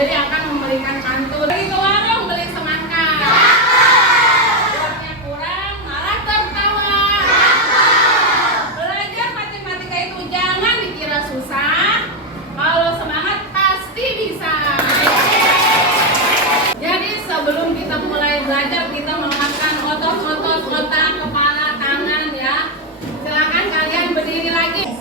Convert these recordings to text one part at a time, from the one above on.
Jadi akan memberikan pantun. Pergi ke warung beli semangka. Uangnya kurang malah tertawa. Belajar matematika itu jangan dikira susah. Kalau semangat pasti bisa. Jadi sebelum kita mulai belajar, kita melepaskan otot-otot otak, kepala, tangan ya. Silakan kalian berdiri lagi.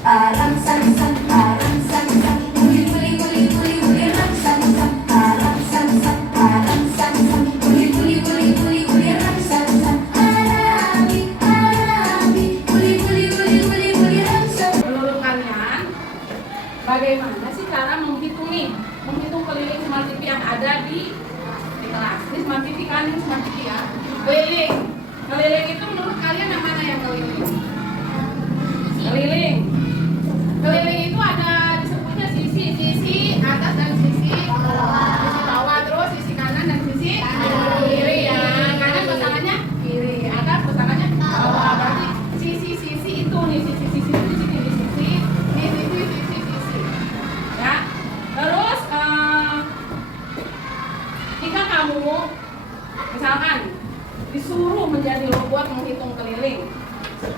Parang sang sang parang sang sang muli muli muli muli muli rang sang sang parang sang sang parang sang sang muli muli muli muli muli rang sang sang Arabi Arabi muli muli muli muli muli rang sang. Menurut kalian bagaimana sih cara menghitung keliling smart TV yang ada di kelas? Ini smart TV kan, ini smart TV ya. Keliling itu menurut kalian yang mana yang keliling? Keliling itu ada disebutnya sisi atas dan sisi bawah, terus sisi kanan dan sisi kiri ya. Kanan pasangannya kiri, atas pasangannya bawah. Berarti sisi itu nih, sisi ya. Terus jika kamu misalkan disuruh menjadi robot menghitung keliling,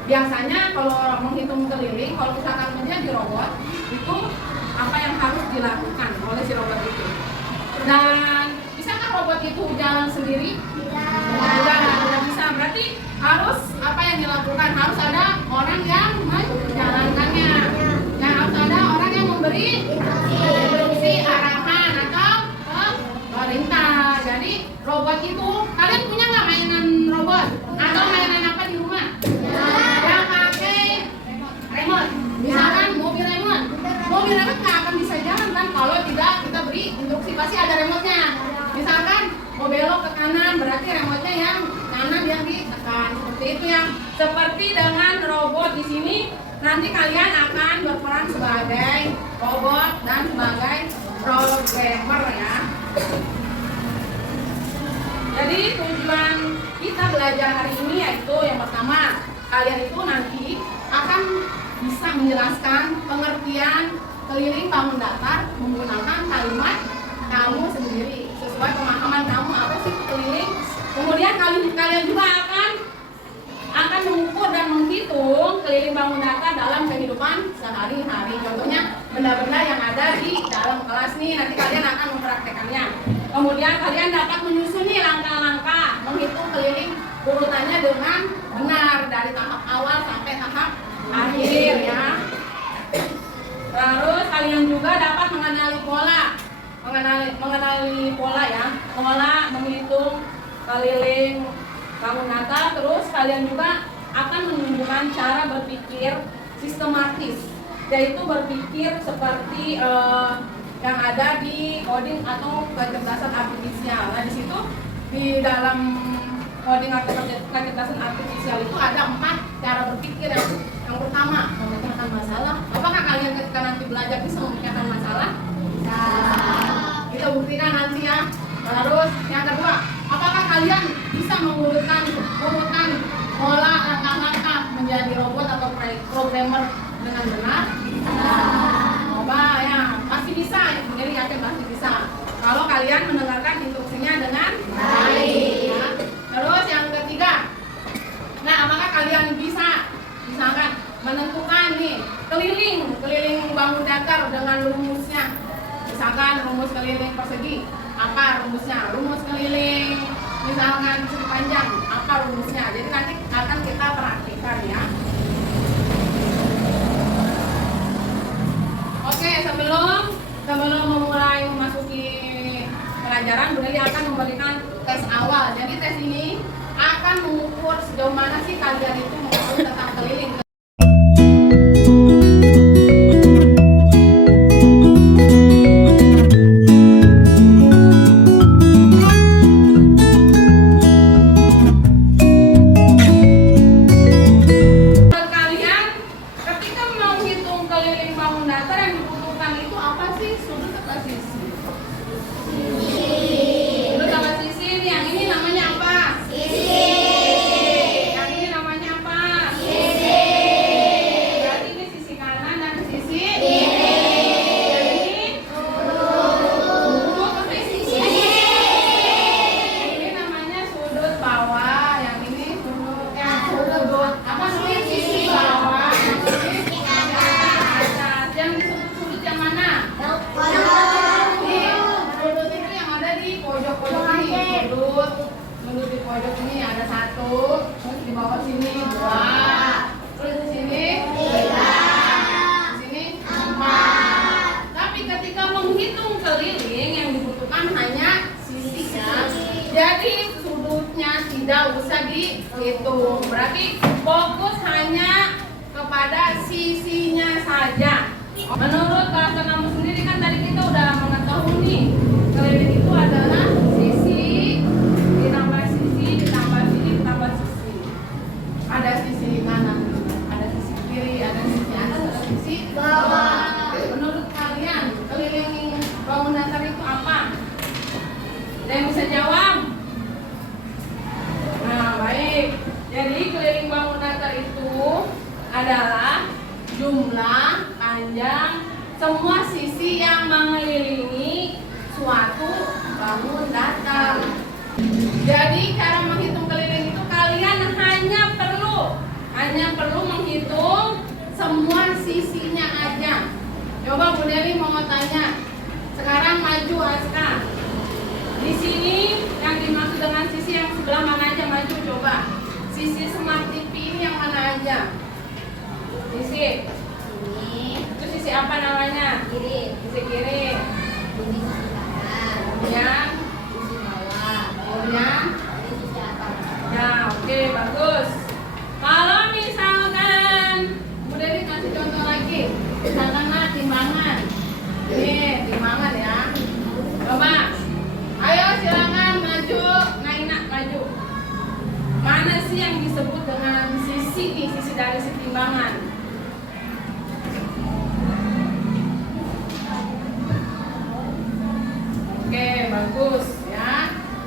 biasanya kalau menghitung keliling, kalau misalkan menjadi robot, itu apa yang harus dilakukan oleh si robot itu? Dan bisakah robot itu jalan sendiri? Tidak bisa. Berarti harus apa yang dilakukan? Harus ada orang yang menjalankannya. Nah, harus ada orang yang memberi instruksi, arahan atau perintah. Jadi robot itu, kalian punya nggak mainan robot? Atau mainan apa di rumah? Yang pakai remote. Misalkan mobil remote nggak akan bisa jalan kan kalau tidak kita beri instruksi, pasti ada remote-nya. Misalkan mau belok ke kanan, berarti remote-nya yang kanan yang ditekan. Seperti itu ya. Seperti dengan robot di sini, nanti kalian akan berperan sebagai robot dan sebagai programmer ya. Jadi tujuan kita belajar hari ini yaitu yang pertama, kalian itu nanti akan bisa menjelaskan pengertian keliling bangun datar menggunakan kalimat kamu sendiri sesuai pemahaman kamu apa sih keliling. Kemudian kalian juga akan mengukur dan menghitung keliling bangun datar dalam kehidupan sehari-hari. Contohnya benda-benda yang ada di dalam kelas nih, nanti kalian akan mempraktekannya. Kemudian kalian dapat menyusun nih langkah-langkah menghitung keliling urutannya dengan benar dari tahap awal sampai tahap akhir ya. Terus kalian juga dapat mengenali pola ya, pola menghitung keliling bangun datar. Terus kalian juga akan menunjukkan cara berpikir sistematis, yaitu berpikir seperti yang ada di coding atau kecerdasan artifisial. Nah, di situ di dalam coding atau kecerdasan artifisial itu ada 4 cara berpikir. Yang pertama, memecahkan masalah. Apakah kalian ketika nanti belajar bisa memecahkan masalah? Bisa. Kita buktikan nanti ya. Terus yang kedua, apakah kalian bisa mengurutkan pola langkah-langkah menjadi robot atau programmer dengan benar? Bisa. Coba ya, pasti bisa. Jadi yakin pasti bisa. Kalau kalian mendengarkan instruksinya dengan baik. Ya. Terus yang ketiga, nah apakah kalian bisa misalkan menentukan nih keliling bangun datar dengan rumusnya? Misalkan rumus keliling persegi, apa rumusnya? Rumus keliling misalkan segi panjang, apa rumusnya? Jadi nanti akan kita praktikkan ya. Oke, sebelum memulai memasuki pelajaran, Bu Deli akan memberikan tes awal. Jadi tes ini akan mengukur sejauh mana sih kalian itu mengetahui tentang keliling. Jadi sudutnya tidak usah dihitung. Berarti fokus hanya kepada sisinya saja. Menurut karakter kamu sendiri kan tadi kita udah mengetahui nih, keliling itu adalah sisi ditambah sisi ditambah sisi ditambah sisi. Ada sisi kanan, ada sisi kiri, ada sisi atas, ada sisi bawah. Menurut kalian keliling bangun datar itu apa? Ada yang bisa jawab? Nah, baik. Jadi keliling bangun datar itu adalah jumlah, panjang, semua sisi yang mengelilingi suatu bangun datar. Jadi cara menghitung keliling itu kalian hanya perlu menghitung semua sisinya aja. Coba Bu Dewi mau tanya. Sekarang maju Aska. Di sini yang dimaksud dengan sisi yang sebelah mana aja, maju coba. Sisi Smart TV ini yang mana aja? Sisi Ini itu sisi apa namanya? kiri, Sisi kiri. ini sisi kanan, Kemudian, sisi bawah, kemudian, ini sisi atas. ya oke bagus. Kalau misalkan Bu Dewi kasih contoh lagi, misalkanlah timbangan. Ini timbangan ya. Coba, ayo silakan maju, Naina maju. Mana sih yang disebut dengan sisi nih, sisi dari si timbangan? Oke, bagus ya.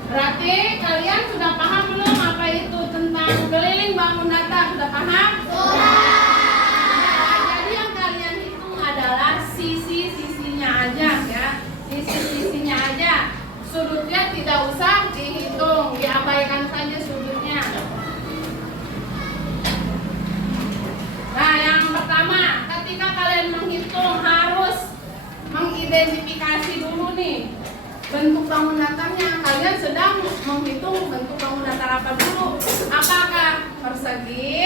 Berarti kalian sudah paham belum apa itu tentang keliling bangun datar? Sudah paham? Nah, jadi yang kalian hitung adalah sisi-sisinya aja ya. Sisi-sisinya aja. Sudutnya tidak usah dihitung, diabaikan saja sudutnya. Nah, yang pertama, ketika kalian menghitung harus mengidentifikasi dulu nih bentuk bangun datarnya. Kalian sedang menghitung bentuk bangun datar apa dulu? Apakah persegi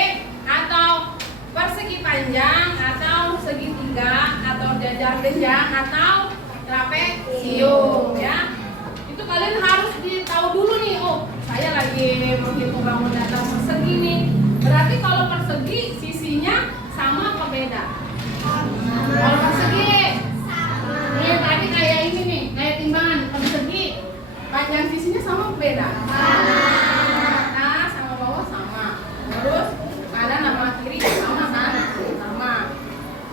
atau persegi panjang atau segitiga atau jajar genjang atau trapesium ya? Itu kalian harus tahu dulu nih. Oh, saya lagi menghitung bangun datar persegi nih. Berarti kalau persegi sisinya sama apa beda? Kalau persegi ini tadi kayak ini nih, kayak timbangan persegi. Panjang sisinya sama apa beda? Atas sama bawah sama. Terus kanan sama kiri sama kan? Sama.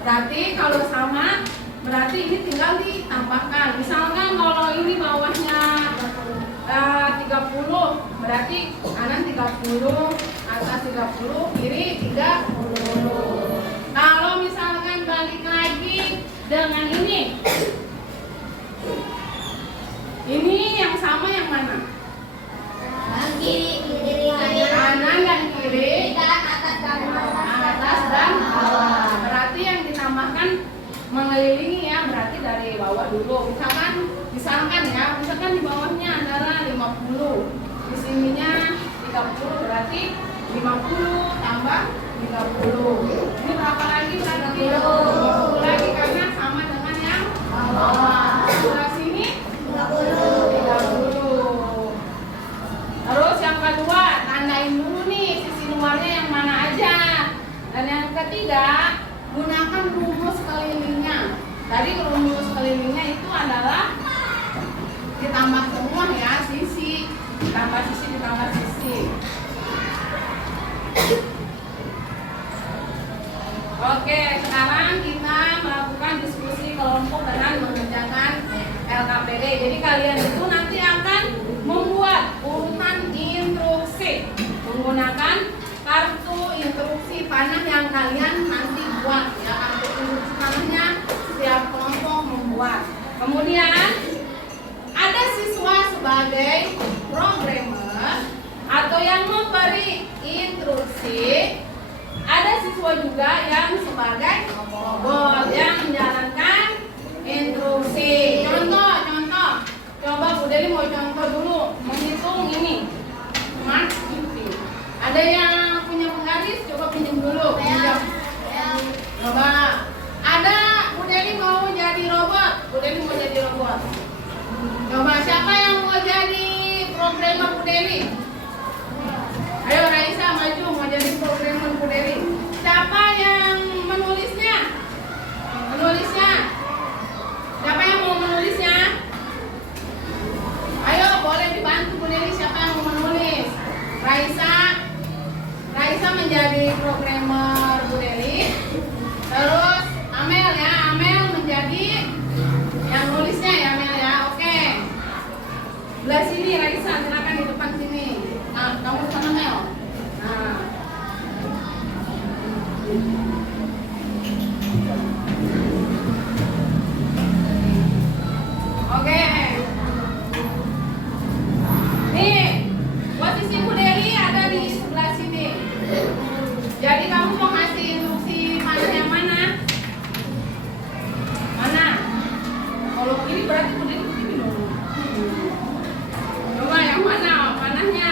Berarti kalau sama, berarti ini tinggal ditambahkan. Misalkan kalau ini bawahnya 30, berarti kanan 30, atas 30, kiri 30. Kalau misalkan balik lagi dengan ini yang sama yang mana? Kiri, Kanan dan kiri, atas dan bawah. atas dan bawah. Berarti yang ditambahkan mengelilingi ya, berarti dari bawah dulu. Misalkan di bawahnya adalah 50, di sininya 30, berarti 50 tambah 30. Ini berapa lagi berarti? 50 lagi karena sama dengan yang bawah. Sebelah sini 30. Terus yang kedua, tandain dulu nih sisi luarnya yang mana aja. Dan yang ketiga, gunakan rumus kelilingnya. Tadi rumus kelilingnya itu adalah ditambah semua ya, sisi ditambah sisi ditambah sisi. Oke, sekarang kita melakukan diskusi kelompok dengan mengerjakan LKPD. Jadi kalian itu nanti akan membuat urutan instruksi menggunakan kartu instruksi panah yang kalian nanti buat ya. Kartu instruksi panahnya setiap kelompok membuat. Kemudian ada siswa sebagai programmer atau yang memberi instruksi. Ada siswa juga yang sebagai robot yang menjalankan instruksi. Contoh. Coba Bu Dewi mau contoh dulu menghitung ini. Smart TV. Ada yang punya penggaris? Coba pinjam dulu. Pinjam. Coba. Ada Bu Dewi mau jadi robot? Bu Dewi mau jadi robot. Coba siapa yang mau jadi programmer Bu Dewi. Ayo Raisa maju mau jadi programmer Bu Dewi. Siapa yang menulisnya? Menulisnya? Siapa yang mau menulisnya? Ayo boleh dibantu Bu Dewi, siapa yang mau menulis? Raisa menjadi programmer Bu Dewi. Terus Amel ya, Amel menjadi yang nulisnya ya Amel ya. Oke. Belah sini Raisa, silakan di depan sini. Nah, kamu sana Mel. Nah. Oke. Nih, posisi Bu Dewi ada di sebelah sini. Jadi kamu mau ngasih instruksi mana yang mana? Mana? Kalau begini berarti Bu Dewi begini dong. Coba yang mana? Mananya?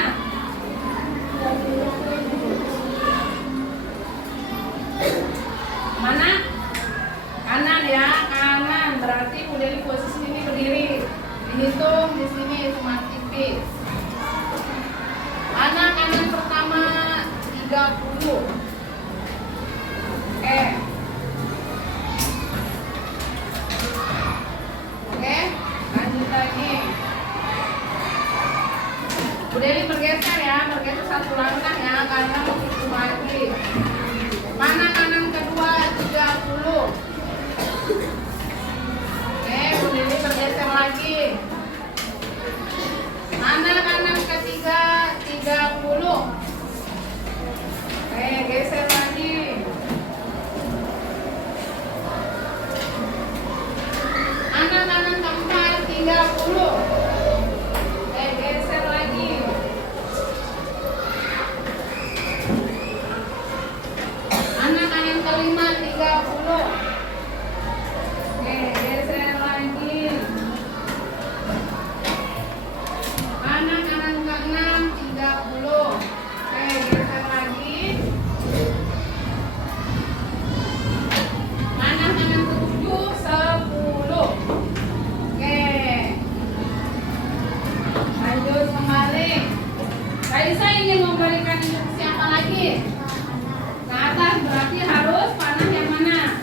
Mana? Kanan ya, kanan. Berarti Bu Dewi posisi ini berdiri. Dihitung di sini smart TV. Mana kanan pertama 30. Oke. Oke, lanjut lagi. Bu Dewi bergeser ya, bergeser satu langkah ya, karena menghitung lagi. Mana kanan kedua 30. Oke, Bu Dewi bergeser lagi. Mana kanan ketiga 30. Oke, geser lagi. Mana kanan keempat 30. Oke, geser lagi. Mana kanan kelima 30. Oke, geser lagi. Mana kanan keenam 30. Oke, geser lagi. Mana kanan ketujuh 10. Oke. Lanjut kembali. Raisa ingin memberikan instruksi apa lagi? Ke atas berarti harus panah yang mana?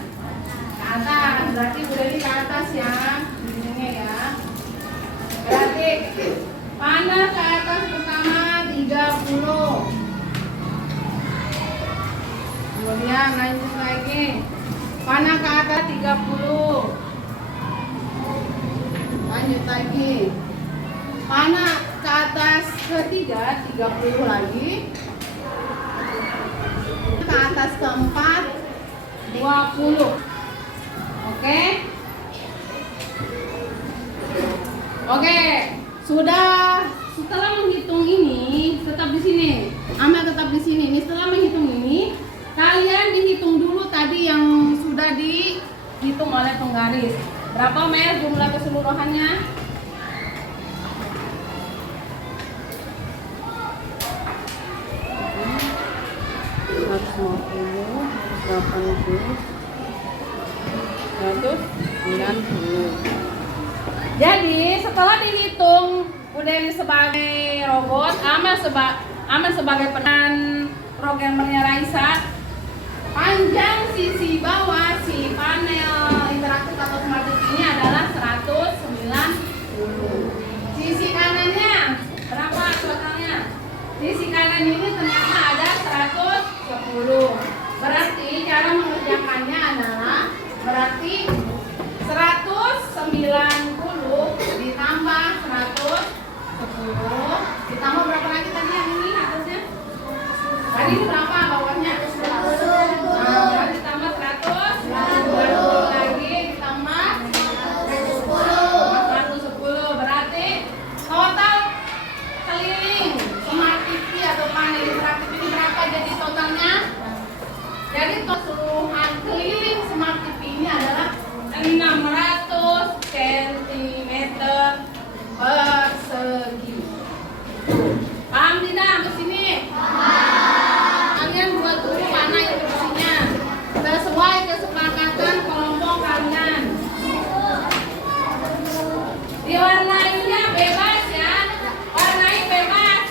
Ke atas berarti Bu Dewi ke atas ya. Di sini ya. Berarti panah ke atas pertama 30. Kemudian lanjut lagi. Panah ke atas 30. Lanjut lagi. Panah ke atas ketiga 30 lagi. Ke atas keempat 20. Oke. Oke, sudah. Setelah menghitung ini, tetap di sini. Amel tetap di sini. Ini setelah menghitung ini, kalian dihitung dulu tadi yang sudah dihitung oleh penggaris. Berapa Mel jumlah keseluruhannya? Jadi setelah dihitung Bu Dewi sebagai robot, Amel sebagai peran programmernya Raisa, panjang sisi bawah si panel interaktif atau smart TV ini adalah 190. Sisi kanannya berapa totalnya? Sisi kanan ini ternyata ada 110. Berarti cara mengerjakannya adalah berarti 190 ditambah 110 ditambah berapa lagi tadi yang ini atasnya? Tadi ini berapa bawahnya? 100. Nah, ditambah 100 lagi ditambah 110. Berarti total keliling smart TV atau panel interaktif ini berapa jadi totalnya? Jadi keseluruhan keliling smart TV ini adalah 600 cm persegi. Paham tidak di sini? Kalian buat dulu mana instruksinya sesuai kesepakatan kelompok kalian. Diwarnainya bebas ya, warnai bebas.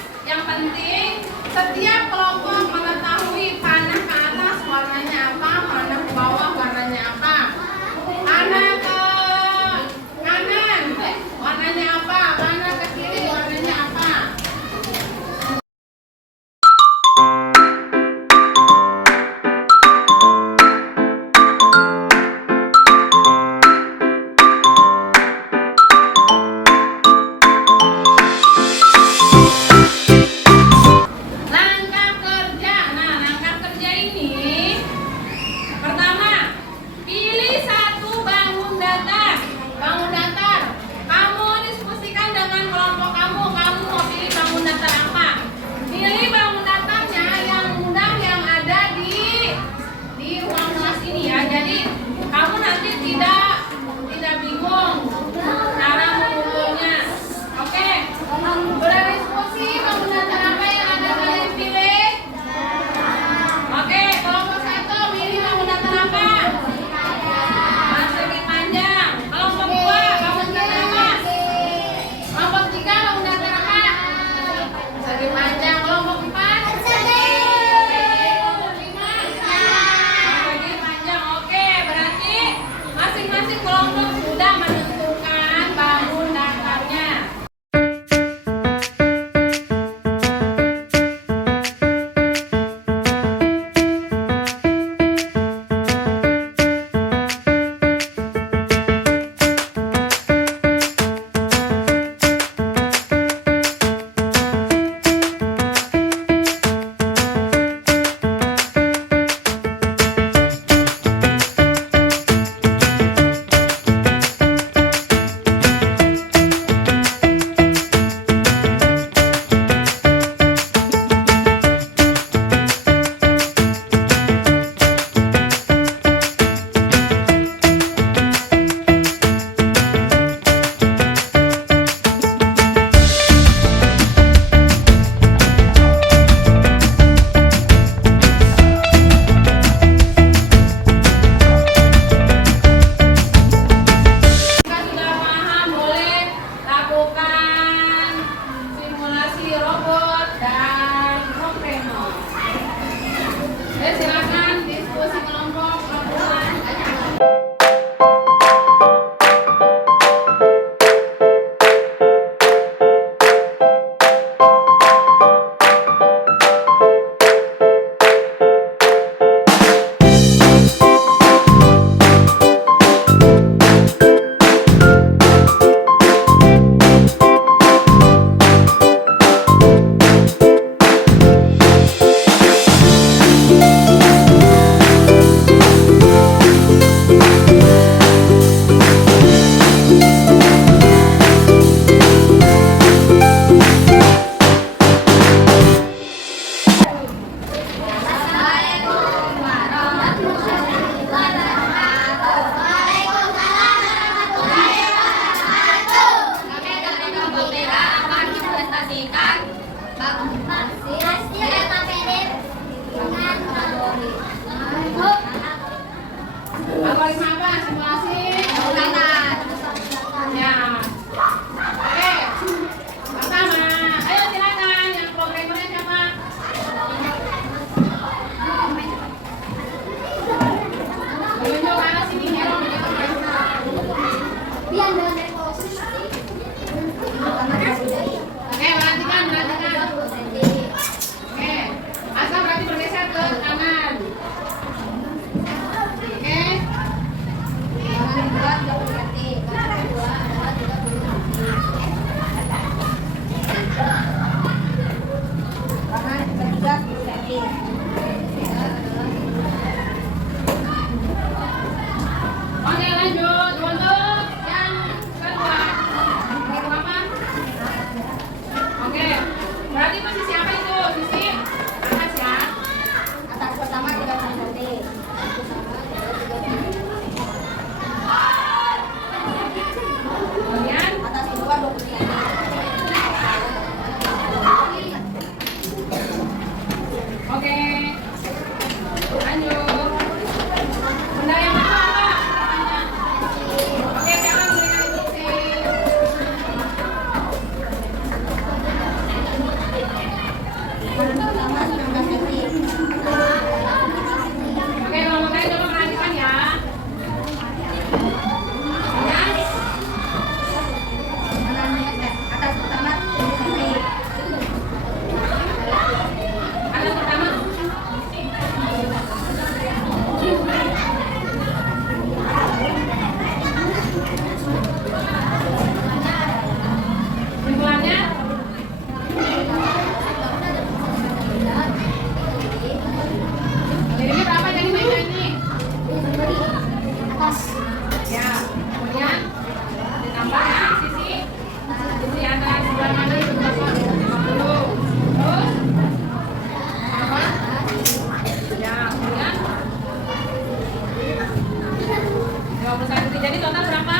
51 detik. Jadi total berapa?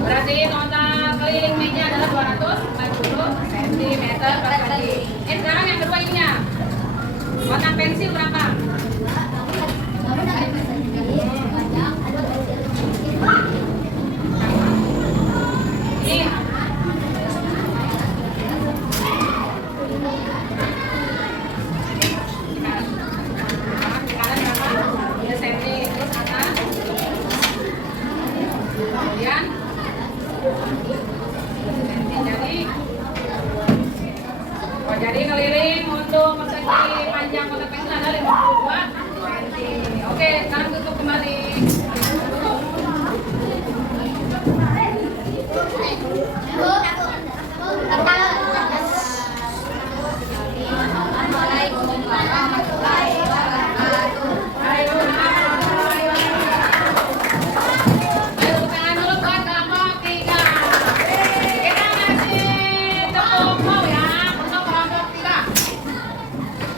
Berarti total keliling meja adalah 240 cm persegi. Sekarang yang kedua ininya. Kotak pensil berapa? Ini jadi keliling untuk persegi panjang kotak pensil ada 52 cm. Oke, sekarang tutup kembali.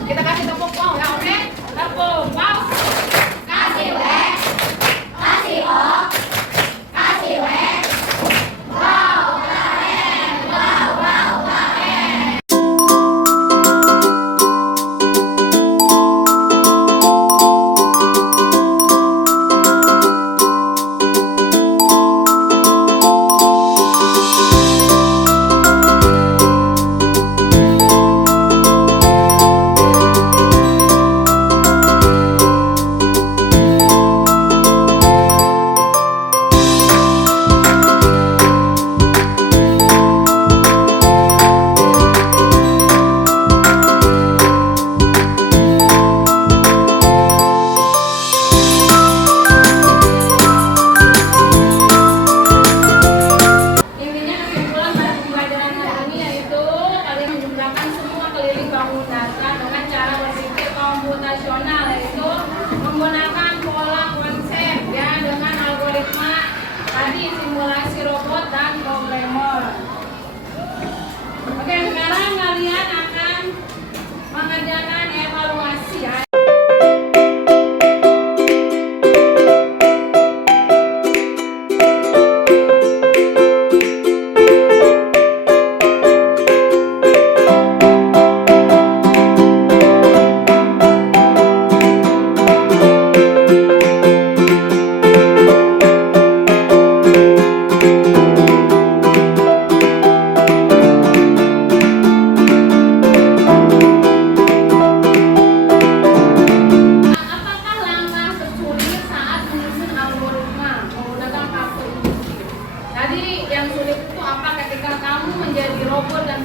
Kita kasih tepuk wow ya, oke? Tepuk wow. Kasih weh, kasih oh, kasih weh. Wow, keren. Wow, wow, keren. Komputasional, yaitu menggunakan pola konsep ya dengan algoritma tadi simulasi robot dan programmer. Oke, sekarang kalian akan mengerjakan evaluasi ya. Yang sulit itu apa ketika kamu menjadi robot dan